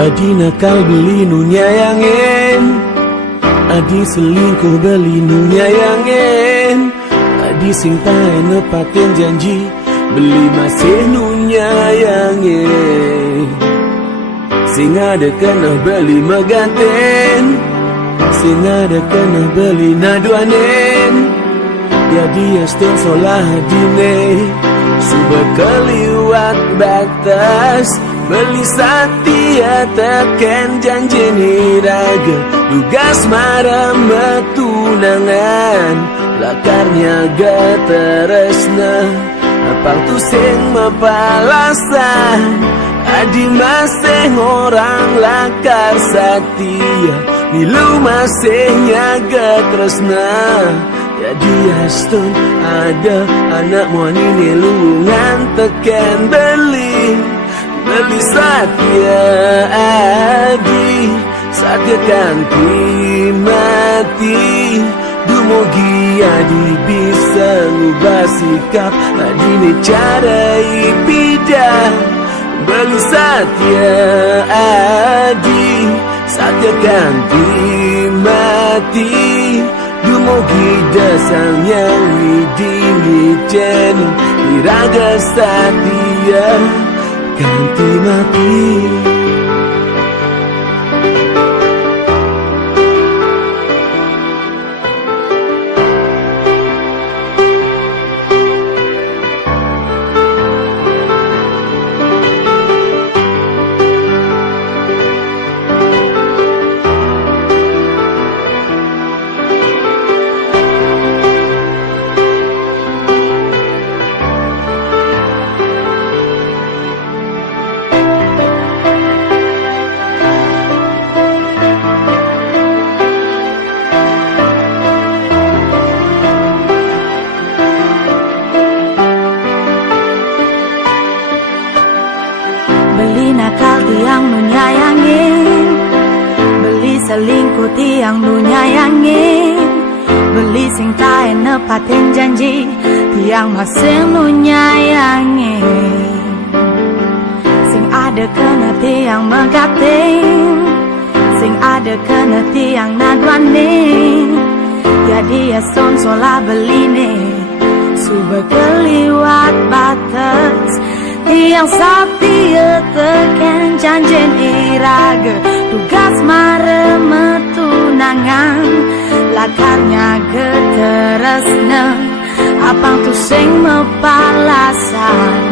Adi nakal beli nu nyayangin, adi selingkuh beli nu nyayangin, adi sing tae nepatin janji beli masih nu nyayangin. Sing ada kena beli meganten, sing ada kena beli naduanen. Ya dia ston solah dine suba keliwat batas, beli setia teken janji niraga, tugas marah metunangan, lakarnya gak teresna, apang tu sing mapalasan. Adi masih orang lakar setia, milu masih nyaga tresna. Jadi astun ada anak muani nelungan teken beli setia adi, setia kanti mati. Dumugi adi bisa ngubah sikap, adi ni cara ipidah. Beli setia adi, setia kanti mati. Dumugi dasang yang widini jeni, iraga setia kanti mati. Beli nakal tiang nu nyayangin, beli selingkuh tiang nu nyayangin, beli sing tae nepatin janji tiang masih nu nyayangin. Sing ada kena tiang megatin, sing ada kena tiang naduanin. Jadi ya son sola beline suba keliwat batas, tiang setia teken janjen iraga, tugas mare metunangan, lakarnya geteresna, apang tu sing mepalasan.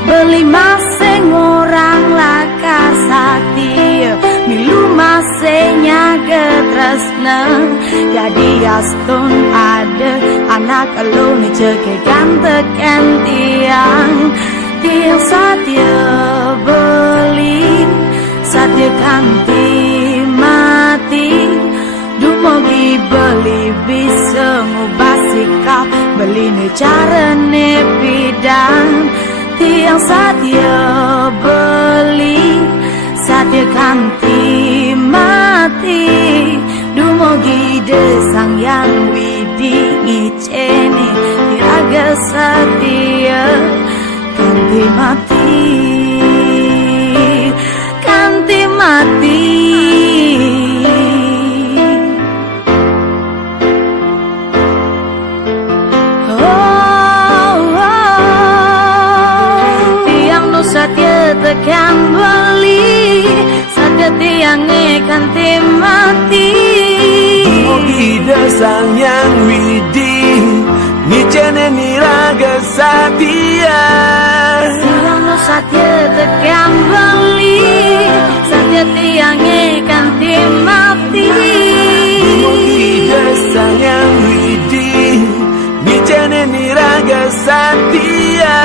Beli masing orang lakar sakti, milu masenya getresna. Jadi astun ada anak elu ni cekekan teken tiang, tiang setia beli, setia kanti mati. Dumugi beli bisa ngubah sikap, beli ni cara ni bidang. Tiang setia beli, setia kanti mati. Dumugi desang yang widi ngiceni, iraga setia kanti mati, kanti mati. Setia tekan beli, setia tiang kanti mati. Dumugi dasang yang widi ngicene niraga setia. Tiang nu setia tekan beli, setia tiang kanti mati. Dumugi dasang yang widi ngicene niraga setia.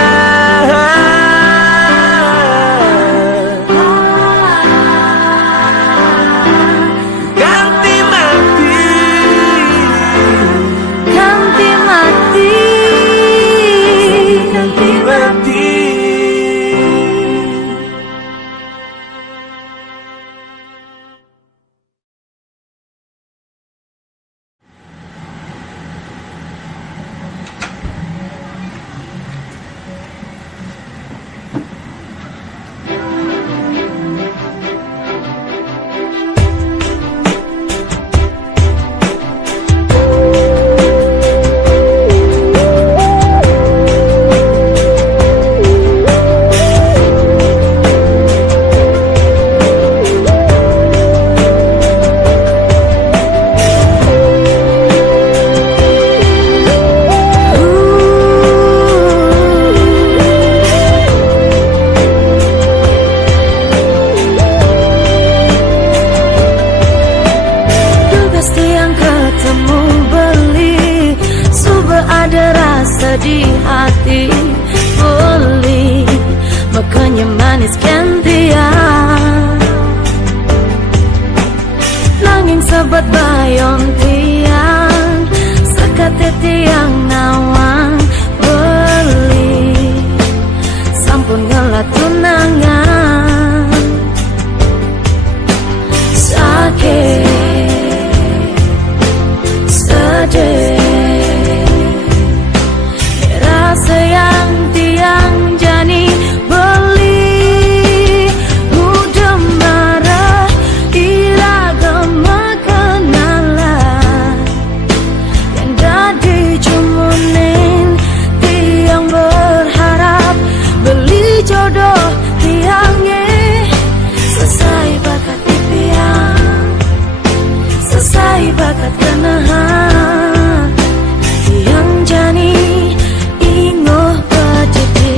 hati beli, makanya manis gantian. Nanging sebat bayon tiang, sekate tiang nawang beli, sampun ngelat tunangan. Sakit, sedih, rasa yang tiang jani beli, mudah marah iragam kenalan yang dadi cumunin tiang berharap beli jodoh tiangnya selesai bakat impian, selesai bakat kenahan tiang jani ingoh bajeti.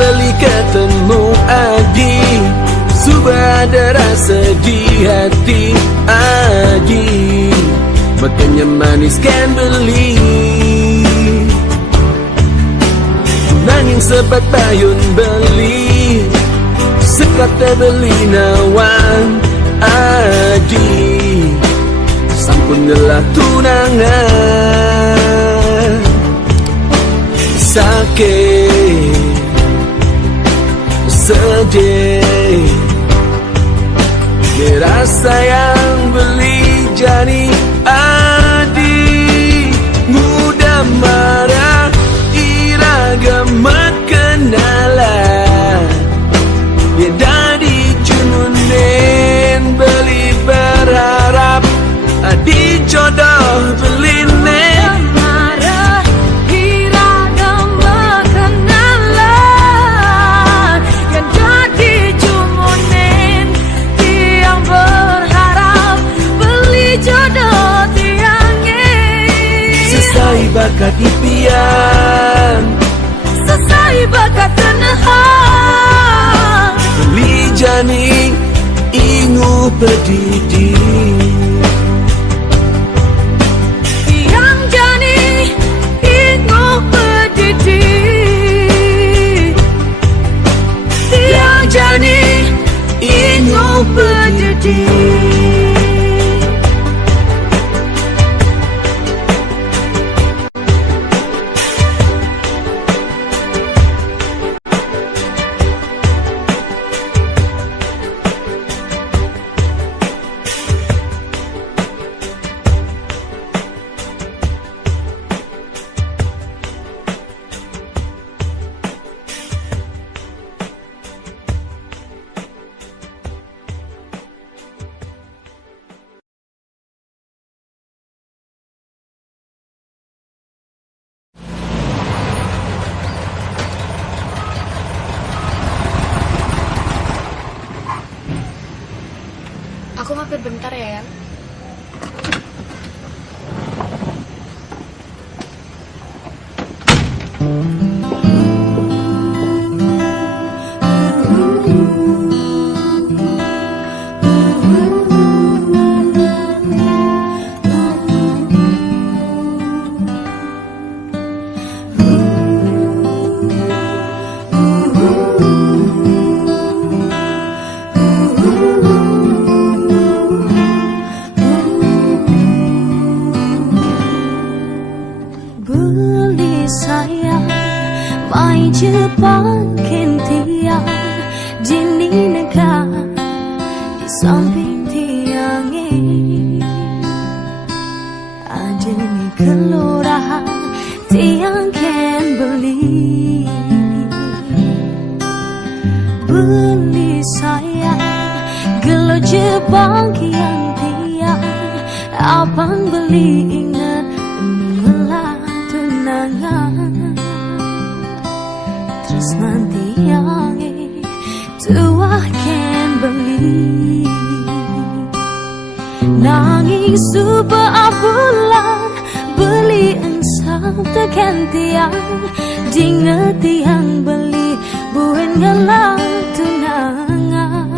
Beli ketemu Adi, subah ada rasa di hati Adi, makanya manis kan beli. Nanging sebat bayun beli, sekate beli nawang Adi, sampun ngelah tunangan. Sakit, sedih, rasa yang beli jani Adi, mudah marah iragam kenalan ya dadi cununin beli berharap Adi jodoh beli nen. Bakat impian, selesai bakat kenahan beli jani ingu pedidi. tiang jani ingu pedidi, tiang jani ingu pedidi. Aku mampir bentar ya, Yang. Mai Jepang kentiang jini negah di samping tiangnya ada ni kelurahan tiang ken beli sayang gelo Jepang kian tiang abang beli ingat mengelah tunangan. Tresnan tiange tuaken beli nanging suba abulan beli ensam tekan tiang dinget tiang beli buen ngelang tunangan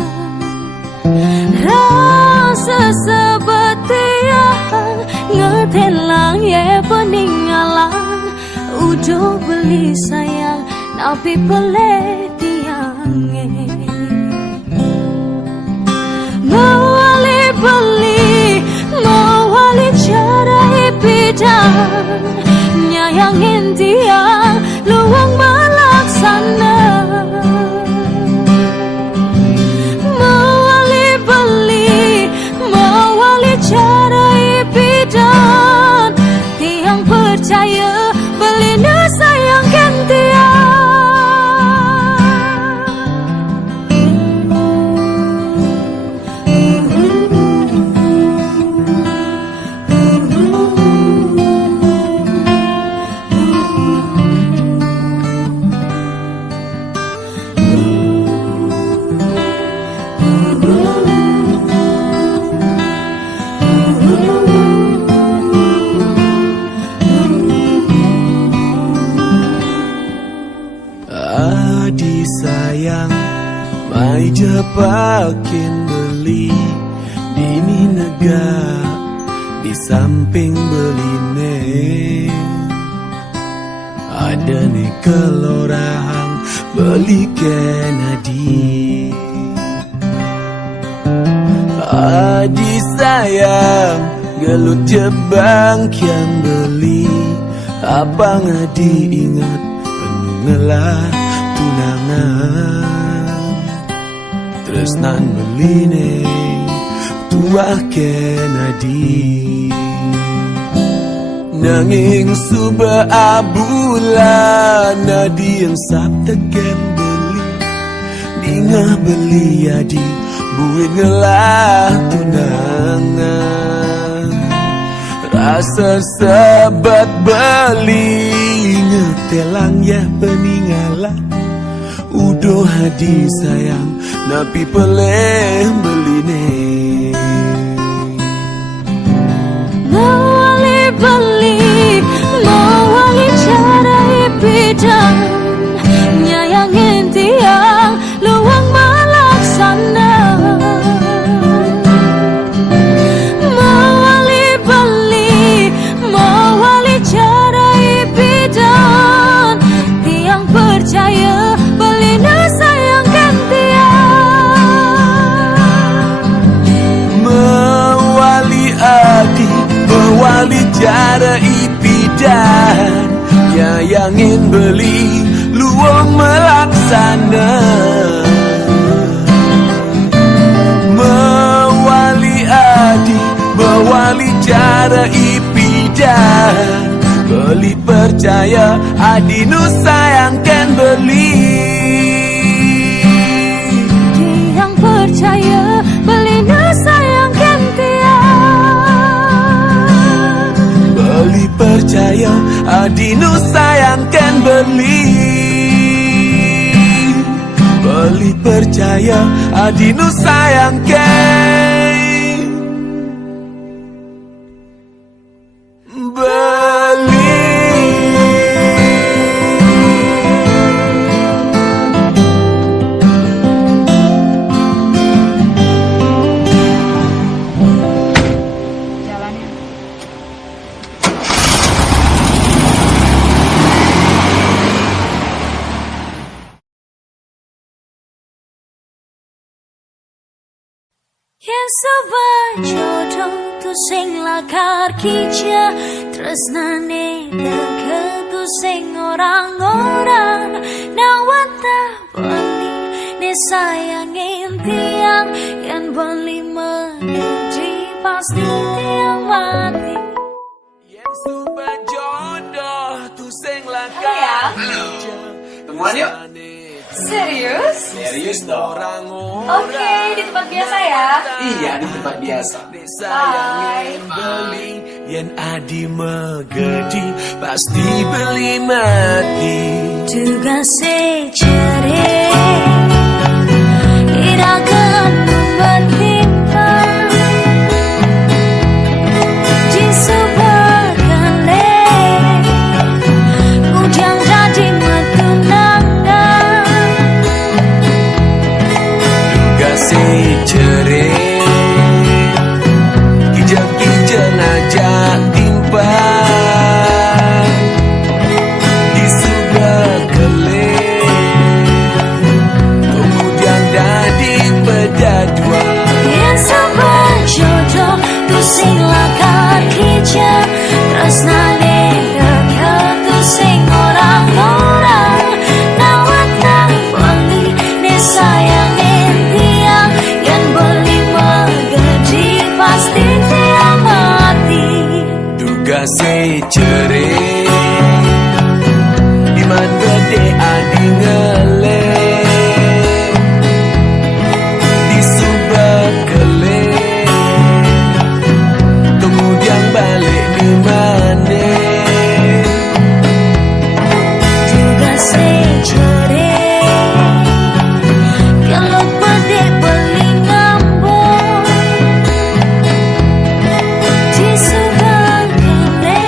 rasa sebetiang ngetelang ye peninggalan udah beli sayang tapi peleh tiange mawali beli mawali cara bidang nyayangin tiang luang melaksana mawali beli mawali cara bidang tiang percaya beli sayangkan tiang Adi sayang, mai jepakin beli dini nega di samping beline. Ada nih kelurahan beli Kennedy. Adi sayang, gelut jebang yang beli. Apa ngadi ingat penuh ngelah tunangan tresnan beline tua Kennedy nanging suba abulan nadi yang sabta ken beli dingah beli adi buin ngelah tunangan rasa sebat beli ngetelang ya peninggalan udah hadi sayang napi peleh beline mawali beli mawali cara bidang nyayangin tiang luang melaksana mawali beli mawali cara bidang tiang percaya beli sayangkan tiang mawali adi mawali cara ipidan nyayangin beli luang melaksana mawali adi mawali cara ipidan beli percaya adi nu sayangkan beli tiang percaya beli sayangkan tiang beli percaya adi nu sayangkan beli beli percaya adi nu sayangkan beli. yang sobat jodoh tu sing lakar kica tresnane deket tu sing orang-orang nawata beli ne sayangin tiang yang beli mengerti pasti tiang mati Yang sobat jodoh tu sing lakar kica Temuan yuk. Serius? Serius dong. Oke, di tempat biasa ya. Iya, di tempat biasa. Bye. Beli yen adi megedi pasti beli mati. Tugase cere irakan bertimpa di sebuah kale ujang jadi matunangan. Tugase cere kijang-kijang aja timpa di sebuah kale kemudian jadi pedadua. Yang sabar jodoh tu sing lakar kija tresnane dekat tu sing orang-orang nawatan beli ne sayangin tiang yang beli megedi pasti dia mati. Tugase cere iman gede adi ngele di subak kele kemudian balik di mana. Tugase cere kalau pede beli ngambung di sebuah kale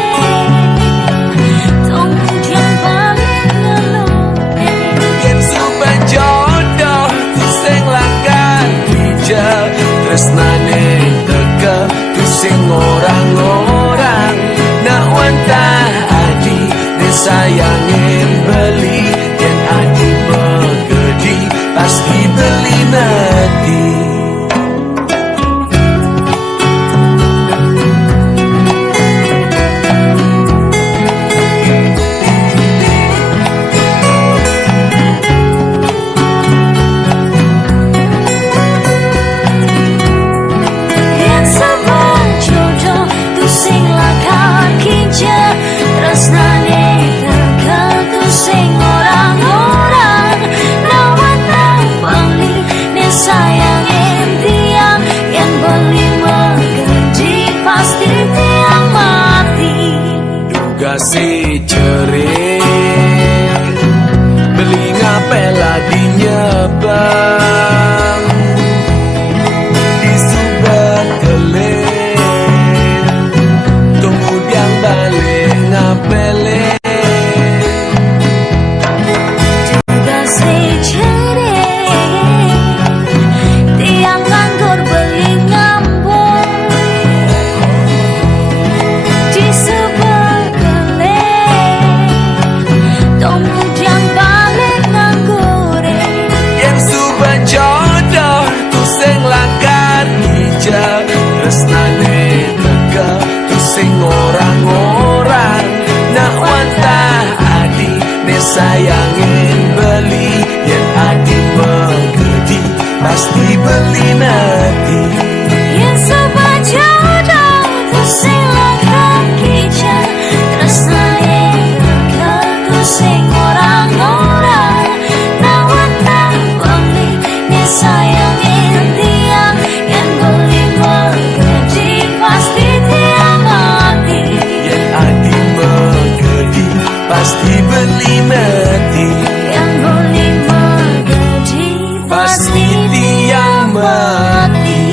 kemudian balik ngeluh. Yen suban jodoh tu sing langgar hijau tresnane teka tu sing orang-orang nak wantah adi ne sayangin beli yen adi megedi pasti beli mati. Yang sabar jodoh tu sing lakar kija tresnane dekat tu sing orang-orang nawatan beli ne sayangin tiang yang beli megedi pasti tiang mati. Tugase cere beli ngapela di nyebang di subak kele kemudian balik ngapele. Tugase cere tiang nganggur beli ngambung di sebuah kale kemudian balik nganggur. Yang suban jodoh tu sing langgar hijau tresnane teka tu sing orang-orang nak wantah adi ne sayangin beli yen adi megedi pasti beli mati. Yang sabar jodoh tu sing lakar kija tresnane dekat tu sing orang-orang nawatan beli ne sayangin tiang yang beli megedi pasti tiang mati. Yen adi megedi pasti beli mati. Yang beli megedi pasti tiang mati.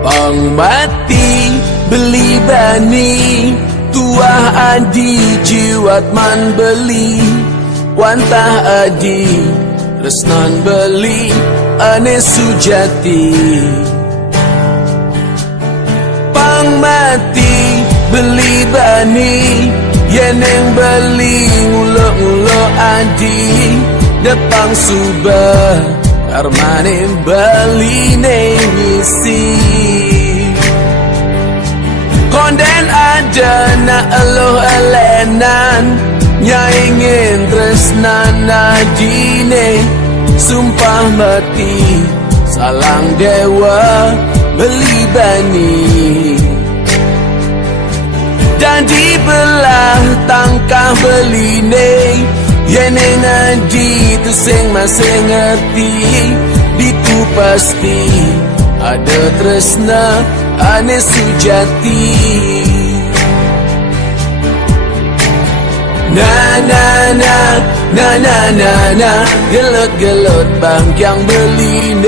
Pang mati beli bani tuah adi jiwat man beli wantah adi resnan beli ane sujati. Pang mati beli bani yeneng beli ngulo-ngulo adi depang subah karmane beli nengisi. Konden ada na eluh elenan ingin tresnana jine sumpah mati salang dewa beli bani dan dibelah tangkah beline yene ngaji tu sing masih ngerti ditu pasti ada tresna ane sujati. Na na na na na na na gelut-gelut bangkyang beline.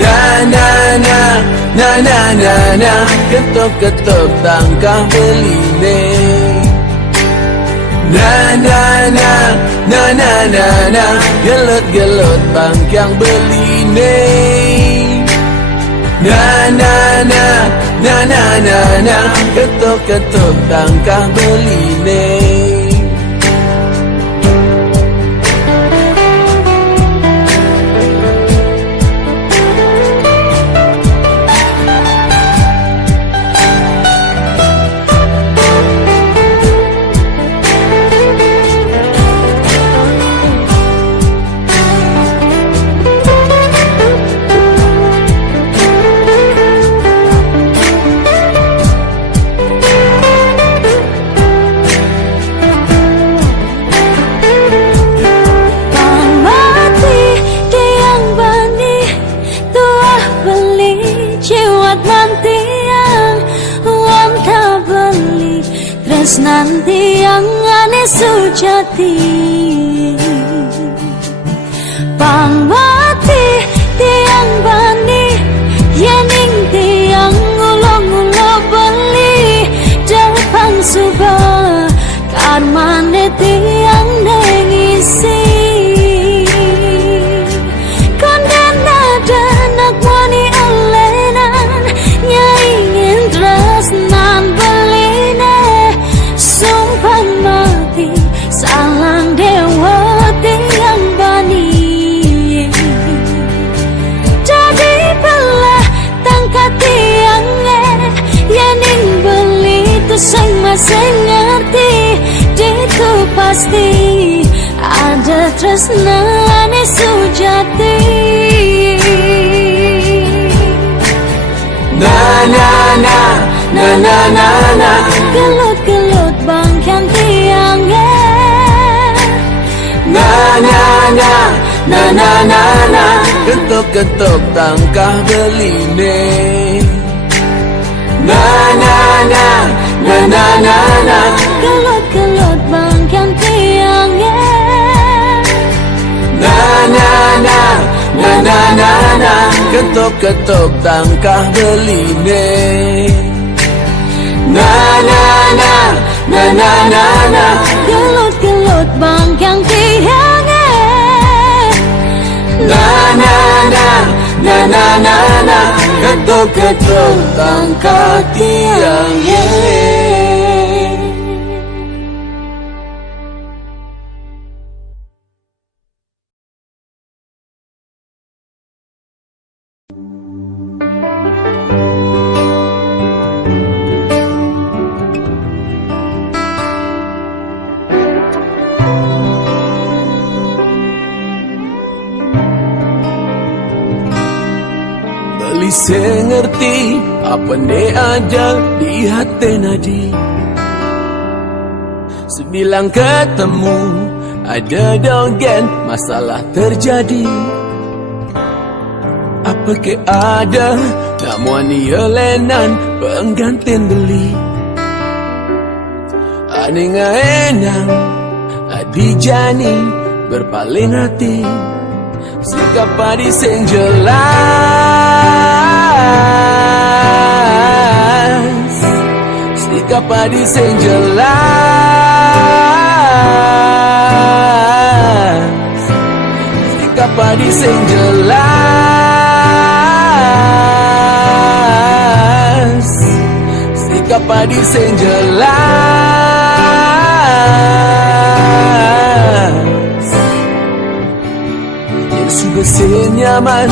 Na na na na na na na ketuk-ketuk tangkah beline. Na na na na na na na gelut-gelut bangkyang beline. Na na na na na na na ketuk-ketuk tangkah beline. Nanti yang ane sujati pangwati tiang bani yening tiang ulo-ulo beli depan subah kan mane tiang nengisi konden ada nak wani alenan nyaingin tresnan beline sumpah mati salang dewa tiang bani jadi belah tangkat tiangnya yening beli tu sing masih ngerti ditu pasti ada tresna ane sujati. Na na na na na na na gelut-gelut bangkyang tiangnya. Na na na na na na na ketuk-ketuk tangkah beline. Na na na na na na na gelut-gelut bangkyang tiangnya. Na na na na na na na ketuk-ketuk tangkah beline. Na na na na na na na gelut-gelut bangkyang tiangnya. Na na na na na na na ketuk-ketuk tangkah tiangnya. Beli sengerti apa ne ada di hati nadi. Sebilang ketemu ada dogen masalah terjadi. Apa ke ada namun ia lenan penggantin beli. Ane enang adi jani berpaling hati. Sikap padi sing jelas, sikap padi sing jelas, sikap padi sing jelas, sikap padi sing jelas. Sudah senyaman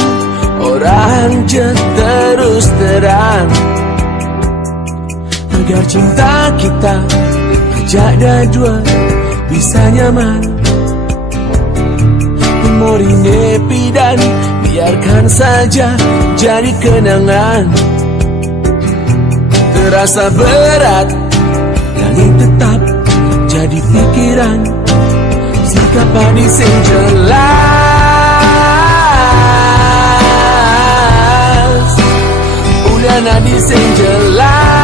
orang je terus terang agar cinta kita Sejadah dua bisa nyaman. Memori nepi dan biarkan saja jadi kenangan. Terasa berat, langit tetap jadi pikiran. Sikap hadis yang jelas, udah hadis yang jelas.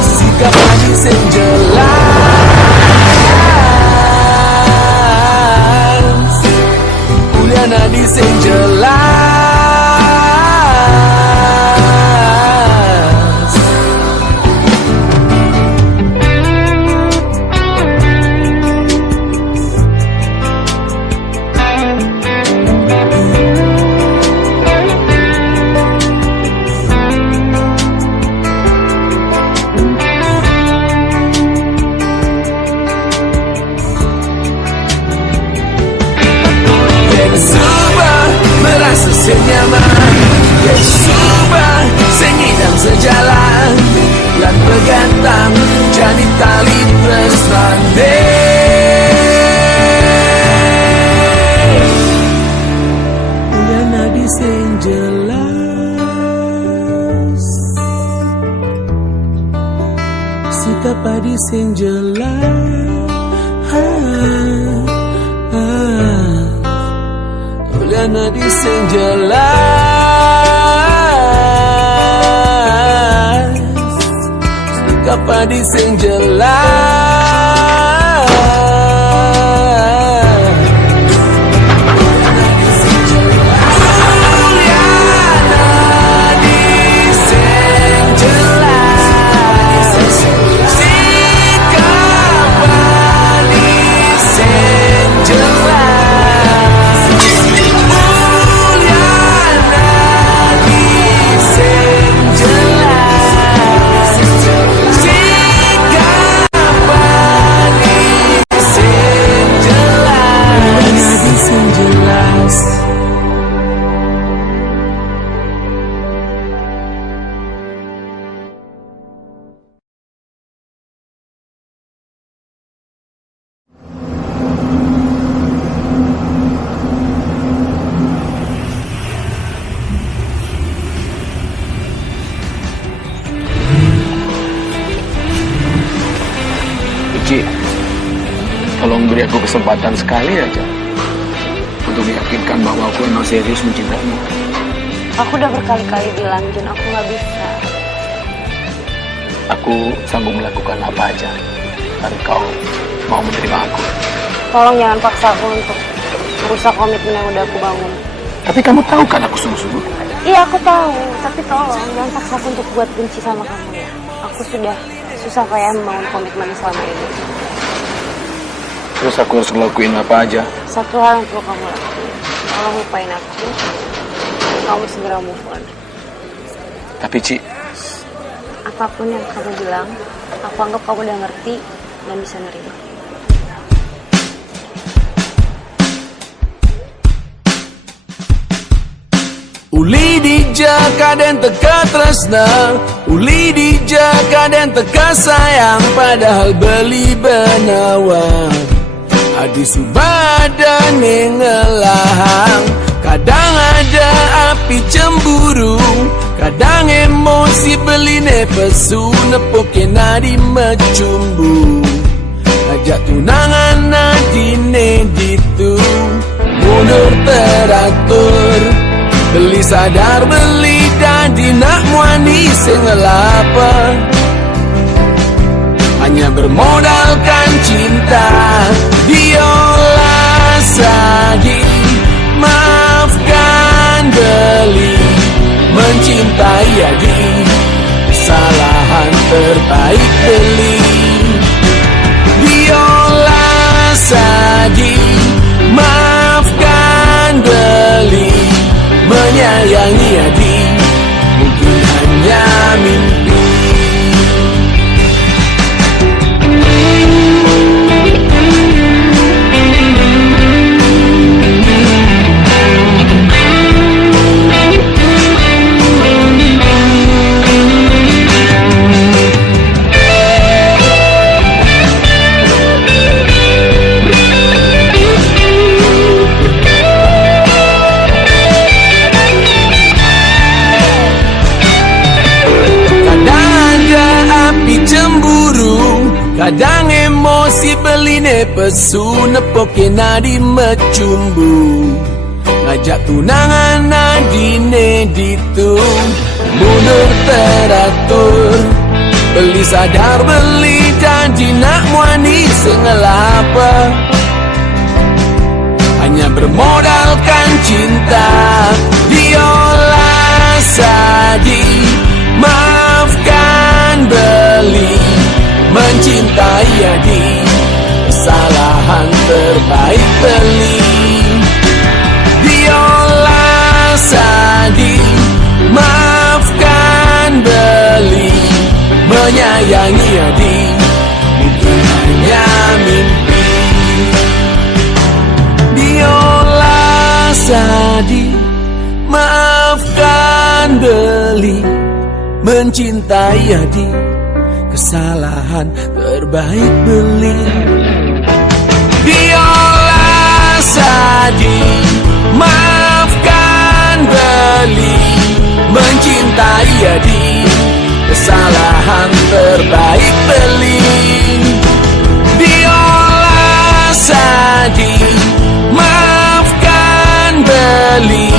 Sikap hadis yang jelas, udah hadis yang jelas. Senyaman, subah sengidang sejalan, lan bergantang jadi tali tresnane. Udah nadi sing jelas, sikap adi sing jelas. Nadi sing jelas, sikap adi sing jelas. Nadi sing jelas, nadi sing jelas, sikap adi sing jelas. Ci, tolong beri aku kesempatan sekali aja untuk meyakinkan bahwa aku memang serius mencintaimu. Aku udah berkali-kali bilang, Jun, aku gak bisa. Aku sanggup melakukan apa aja dan kau mau menerima aku. Tolong jangan paksa aku untuk merusak komitmen yang udah aku bangun. Tapi kamu tahu kan aku sungguh-sungguh? Iya, aku tahu. Tapi tolong jangan paksa aku untuk buat benci sama kamu ya. Aku sudah susah kayak membangun komitmen selama ini. Terus aku harus ngelakuin apa aja? Satu hal yang perlu kamu lakuin. Tolong lupain aku. Kamu segera move on. Tapi Ci, apapun yang kamu bilang, aku anggap kamu udah ngerti dan bisa nerima. Uli dijaka dan teka tresna, uli dijaka dan teka sayang, padahal beli benawang adi subada nengelahang. Kadang ada api cemburu, kadang emosi beli nepesu, nepoke nadi mecumbu. Ajak tunangan nadi neditu, mundur teratur. Beli sadar beli dadi nak muani sengelapa, hanya bermodalkan cinta. Diolah sagi, maafkan beli, mencintai adi, kesalahan terbaik beli. Diolah sagi, maafkan beli, menyayangi adi, mungkin hanya mimpi. pesu nepoke nadi mecumbu, ngajak tunangan nadine ditung, mundur teratur, beli sadar beli janji nak muani sengelapa, hanya bermodalkan cinta, diolah sadi, maafkan beli, mencintai adi, kesalahan terbaik beli. Diolah sadi, maafkan beli, menyayangi adi, mungkin hanya mimpi. Diolah sadi, maafkan beli, mencintai adi, kesalahan terbaik beli. Diolah sadi, maafkan beli, mencintai adi, kesalahan terbaik beli. Diolah sadi, maafkan beli,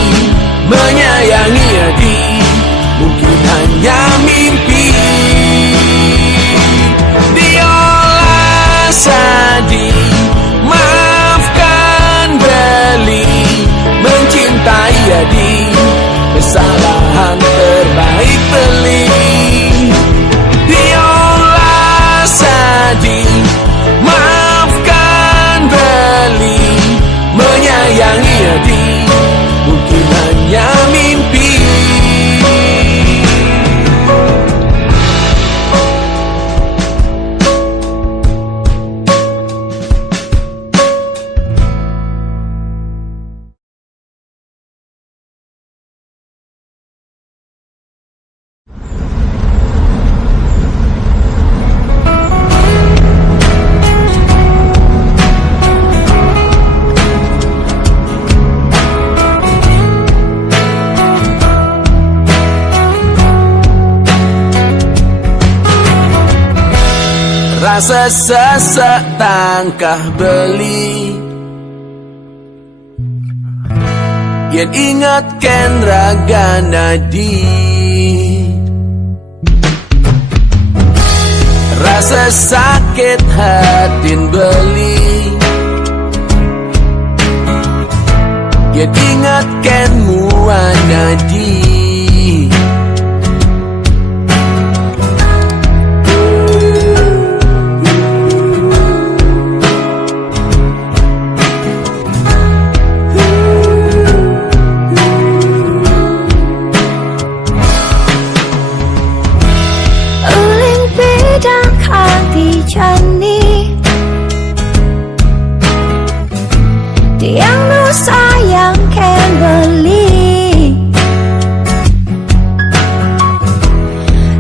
menyayangi adi, mungkin hanya mimpi. Diolah sadi, maafkan beli, mencintai adi, kesalahan terbaik beli. Diolah sadi, maafkan beli, menyayangi adi, mungkin hanya mimpi. Rasa sesak tangkah beli, yen ingatkan raga nadi. Rasa sakit hatin beli, yen ingatkan muanadi. Tiang nu sayang kan beli,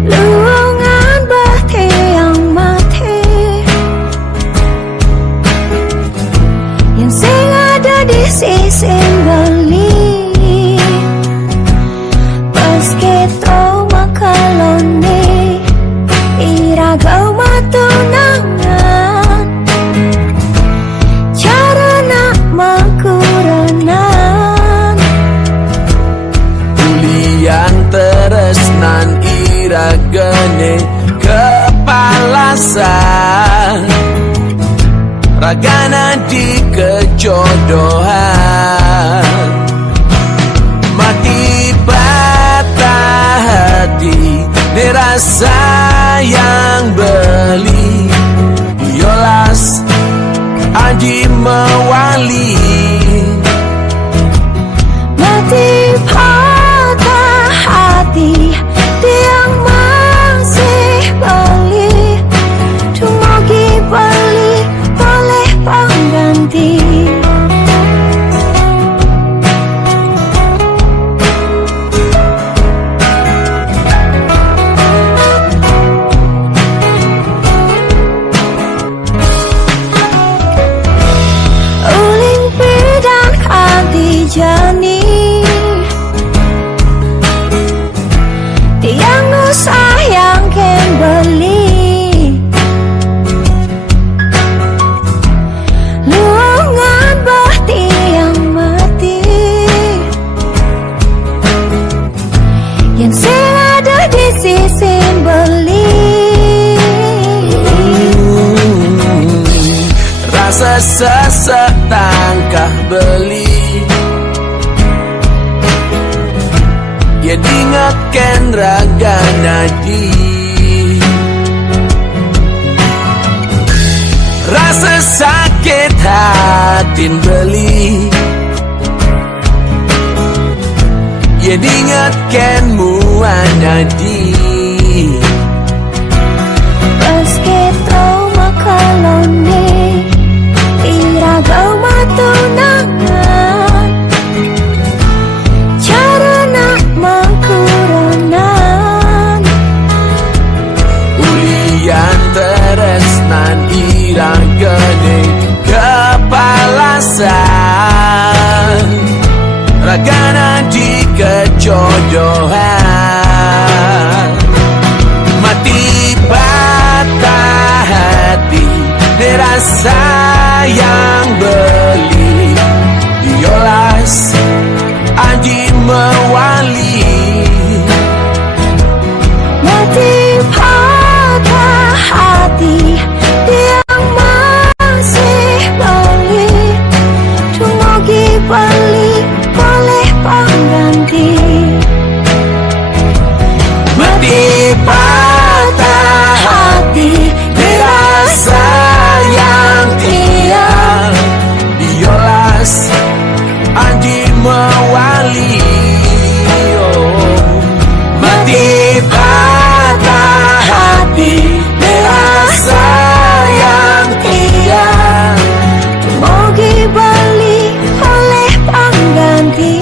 luangan bati yang mati, yang sing ada di sisi beli. Pas kita makalone, iragau matunangan, cara nak makuranan, Ulian teresnan iragane kepalasan, ragana di kejodohan, mati patah hati, ni rasa yang beli. Diolas adi mewali, mati patah hati, tiang masih beli, tumogi beli boleh pengganti. Uling sesetangkah beli. Ya dingatkan raga nadi, rasa sakit hatin beli. Ya dingatkan muanadi, Meski trauma kalone iragau matunangan, cara nak mangkuronan ulian teresnan iragane kepalasan, ragana di kejodohan. Mati patah hati dirasa yang beli, diolas aji mewali. mati patah hati dia masih beli, tumugi beli boleh pengganti. Mati patah hati dirasa yang tiang, diolas aji mewali. Oh, mati patah hati dirasa yang tiang, Tumugi beli oleh pengganti.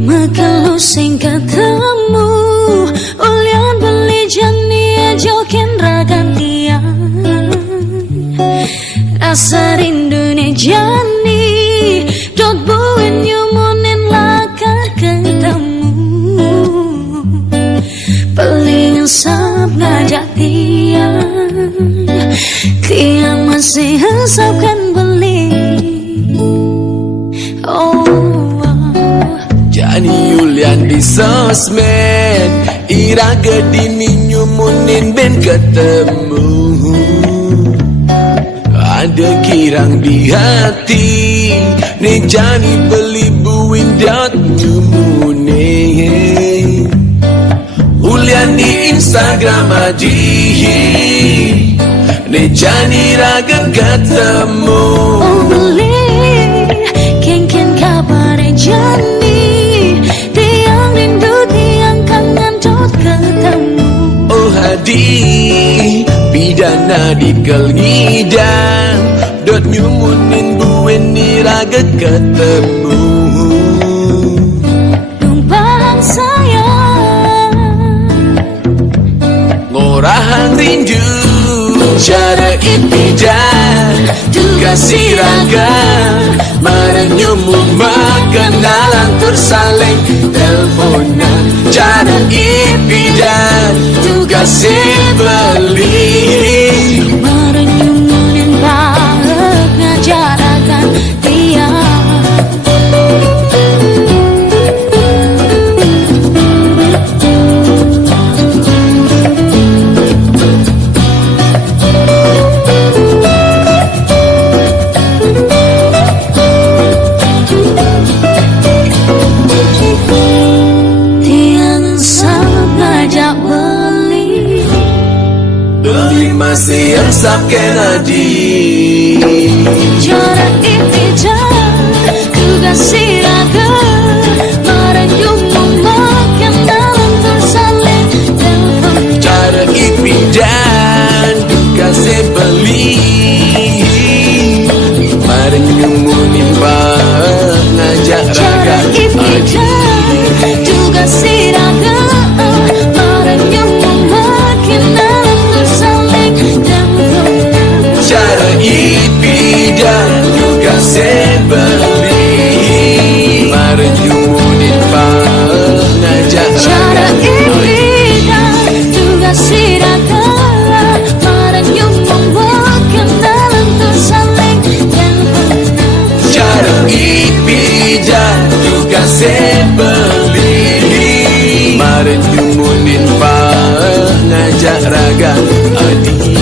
Makalu sing ketemu ulian beli jania jokin ragantian, rasa rindunya jani dot buin nyumunin lakar ketemu. Paling sab ngajak tiang masih hesapkan beli. Oh, Jani Yulian di sosmed, ira gedini nyumunin ben ketemu. Ada kirang di hati, nih Jani beli buin dot nyumunin. Ulian di Instagram aji, nih Jani raga ketemu. oh beli ken kabar Jani, tiang rindu tiang kangen dot ketemu. Oh hadi pidana dikel ngidam, dot nyumunin buin ni raga ketemu. Numpang sayang Ngorahang rindu cara ipidan, kasih raga merenyumu kenalan tersaling teleponan. Cara ipidan kasih beli, merenyumunin banget ngajarakan tiang. masih resap Kennedy. Jarak impian ku kasih raga, merenung memakan dalam tersaling telepon. Jarak impian ku kasih beli, merenung menimba ngajak raga. Jarak impian Kemarin nyumunin pa ngajak raga adi.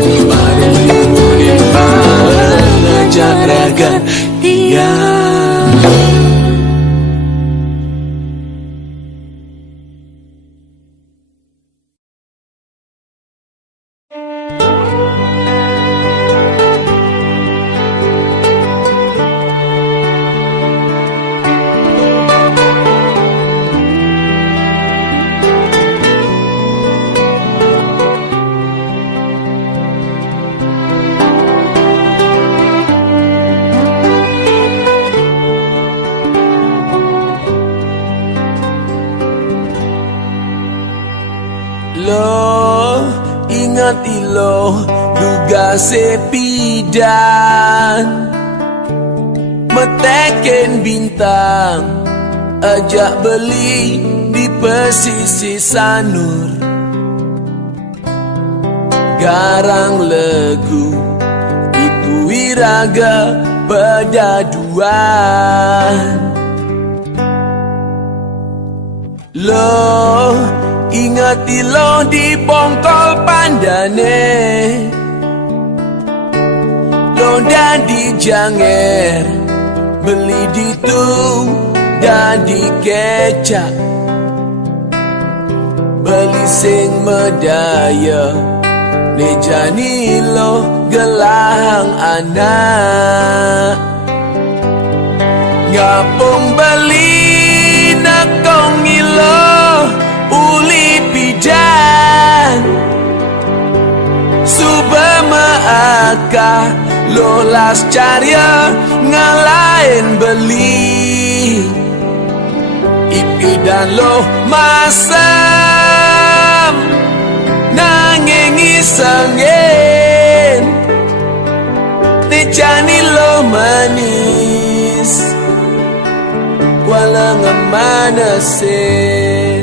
Kemarin nyumunin pa ngajak raga dia. Lo ingat ilo duga sepidan meteken bintang ajak beli di pesisir Sanur. Garang legu itu iraga pedaduan. Lo ingat lo di bongkol pandane, lo di janger beli ditu di kecap, beli sing medaya nejani lo gelang anak. Ngapung beli nakong ilo uli pidan subama aka lolas carya ngalain beli ipidan lo masam nanging isengin nejani lo manis walang manasin.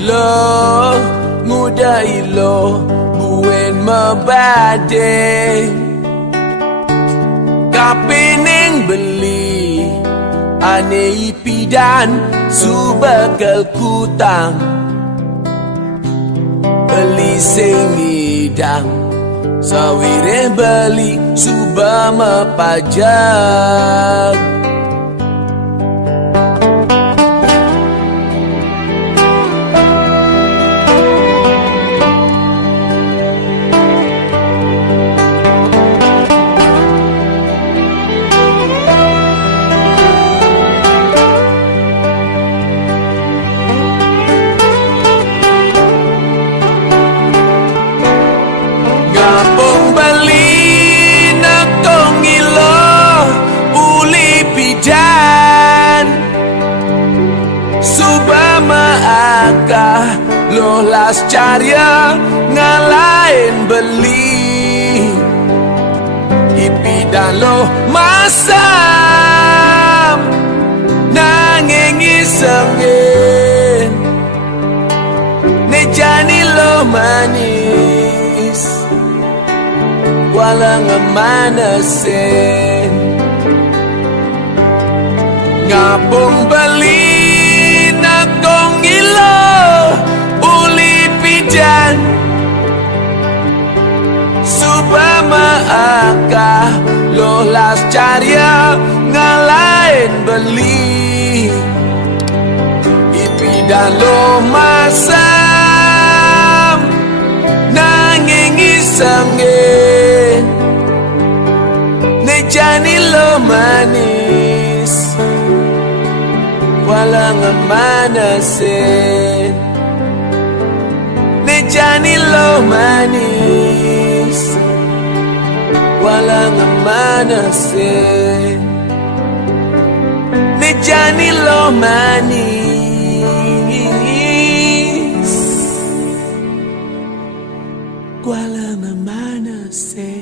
Lo ngudai lo buen mabade kapening beli ane ipidan subakal kutang beli sing idang sawire beli subama pajak. Lolas carya ngalain beli ipidan lo masam nanging isengin nejani lo manis walang manasin. Ngapung beli nakong ilo uli pidan subama aka lolas carya ngalain beli ipidan lo masam nanging isengin nejani lo manis walang manasin. Nejani lo manis walang manasin. Nejani lo manis walang manasin.